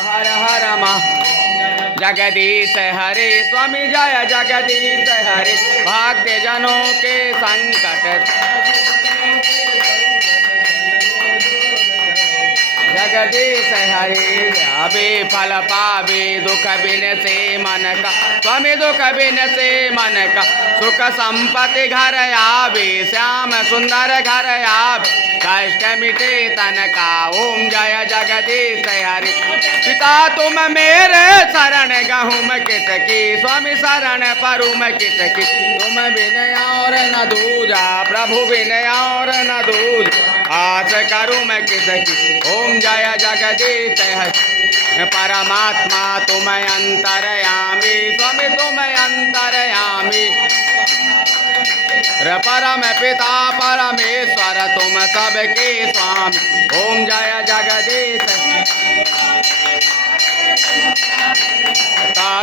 हर हर मा। जगदीश हरे स्वामी जय जगदीश हरे। भक्त जनों के संकट। जगदीश हरे अबे फल पावे, दुख बिन से मन का। स्वामी दुख बिन से मन का। सुख संपत्ति घर आवे, श्याम सुंदर घर आवे। कष्ट मिटे तन का, ओम जय जगदीश हरे। पिता तुम मेरे शरण गहूँ मैं किसकी? स्वामी शरण परू मैं किसकी? तुम बिन और न दूजा, प्रभु बिन और न दूज। आस करूँ मैं किसकी? ओम जय जगदीश परमात्मा तुम अंतरयामी, स्वामी तुम अंतरयामी। परम पिता, परमेश्वर, तुम सबके स्वामी। ओम जय जगदीश।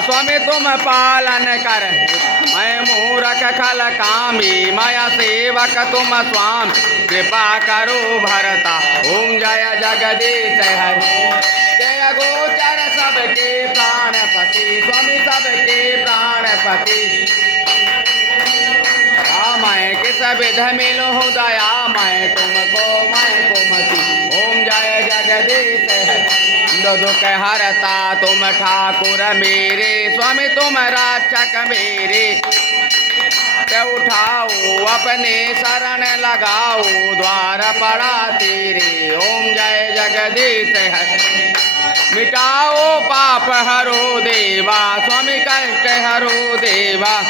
स्वामी, तुम पालन कर। मैं मूरख खल कामी माया सेवक, तुम स्वामी। कृपा करो भरता। ओम जय जगदीश हरि। जय गोचर सबके प्राण प्राणपति। स्वामी सबके प्राणपति। मैं किस विध मिलो दया मैं तुमको मैं कुमति। ओम जय जगदीश है दुख हरता तुम ठाकुर मेरे, स्वामी तुम रक्षक मेरे। ते उठाओ, अपने शरण लगाओ, द्वार पड़ा तेरे। ओम जय जगदीश है मिटाओ पाप हरो देवा, स्वामी कष्ट हरो देवा।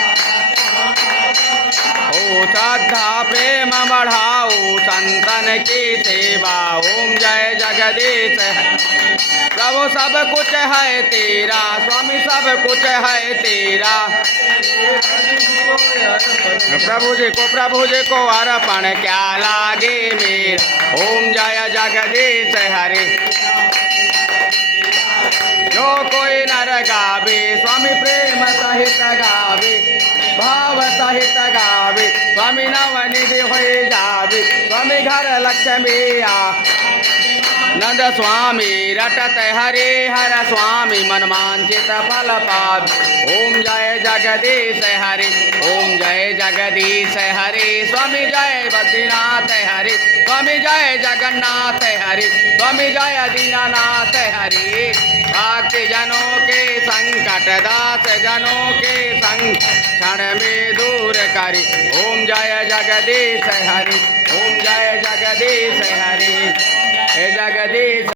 ओ श्रद्धा, प्रेम बढ़ाओ, संतन की सेवा। ओम जय जगदीश प्रभु सब कुछ है तेरा, स्वामी सब कुछ है तेरा। प्रभु जी को, प्रभु जी को अर्पण क्या लागे मेरा। ओम जय जगदीश हरे। जो कोई नर गावे, स्वामी प्रेम सहित गावे, भाव सहित गावे, स्वामी नवनिधि हो जावे, स्वामी घर लक्ष्मी आ। नंद स्वामी रटत हरे हर स्वामी मनमांचित फल पाप। ओम जय जगदीश हरे, ओम जय जगदीश हरे। स्वामी जय बद्रीनाथ हरे, स्वामी जय जगन्नाथ हरे, स्वामी जय दीनानाथ हरे। भक्त जनों के संकट दास जनों के संग क्षण में दूर करी। ओम जय जगदीश हरि। ओम जय जगदीश हरि। हे जगदीश